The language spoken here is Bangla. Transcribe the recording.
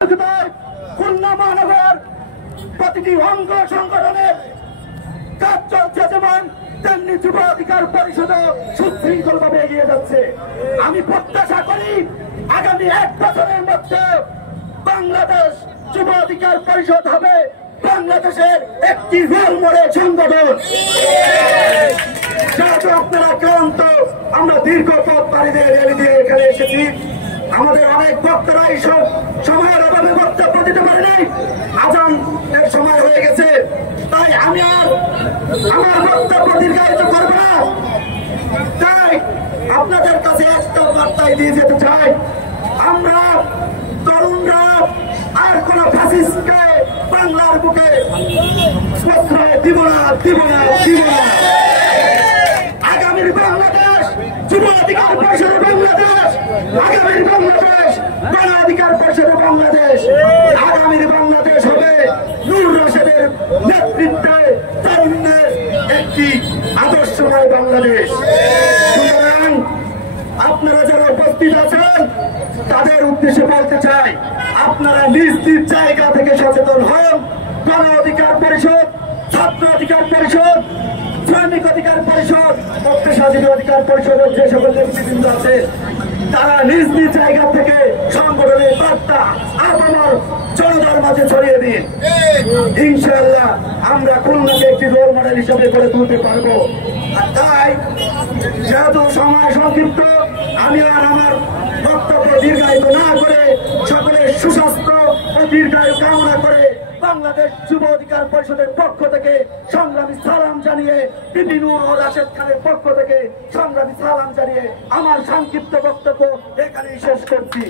খুলনা মহানগর প্রতিটি অঙ্গ সংগঠনের কাজ চলছে, যেমন তেমনি যুব অধিকার পরিষদ সুশৃঙ্খল ভাবে এগিয়ে যাচ্ছে। আমি প্রত্যাশা করি আগামী 1 বছরের মধ্যে বাংলাদেশ যুব অধিকার পরিষদ হবে বাংলাদেশের একটি রোল মডেল সংগঠন। যেহেতু আপনারা ক্লান্ত, আমরা দীর্ঘ পথ পাড়ি দিয়ে রেলি দিয়ে এখানে এসেছি। আমাদের অনেক বক্তারা এইসব সময়ের অভাবে বক্তব্য দিতে পারে নাই, আজান এর সময় হয়ে গেছে, তাই আমি আর আমার বক্তব্য দীর্ঘায়িত করব না। তাই আপনাদের কাছে একটা বার্তায় দিয়ে যেতে চাই, আমরা তরুণরা আর কোন ফ্যাসিস্টকে বাংলার বুকে প্রশ্রয় দিব না, দিব না, দিব না। আগামীর বাংলাদেশ যুব অধিকার পরিষদের বাংলাদেশ, আগামীর বাংলাদেশ গণ অধিকার পরিষদের বাংলাদেশ, আগামীর বাংলাদেশ হবে নূর রাশেদের নেতৃত্বে তরুণদের একটি আদর্শময় বাংলাদেশ। সুতরাং আপনারা যারা উপস্থিত আছেন তাদের উদ্দেশ্যে বলতে চাই, আপনারা নিজ নিজ জায়গা থেকে সচেতন হন। গণ অধিকার পরিষদ, ছাত্র অধিকার পরিষদ, শ্রমিক অধিকার পরিষদ, পেশাজীবী অধিকার পরিষদের যে সকল নেতৃবৃন্দ আছে তারা নিজ নিজ জায়গা থেকে সংগঠনের বার্তা আপনার জনতার মাঝে ছড়িয়ে দিন। ইনশাআল্লাহ আমরা খুলনাকে একটি রোল মডেল হিসেবে গড়ে তুলতে পারবো। আর তাই যেহেতু সময় সংক্ষিপ্ত, আমি আর আমার বক্তব্য দীর্ঘায়িত না করে সকলের সুস্বাস্থ্য ও দীর্ঘায়ু কামনা করে বাংলাদেশ যুব অধিকার পরিষদের পক্ষ থেকে সংগ্রামী সালাম জানিয়ে, পিপি নূর ও রাশেদ খানের পক্ষ থেকে সংগ্রামী সালাম জানিয়ে আমার সংক্ষিপ্ত বক্তব্য এখানেই শেষ করছি।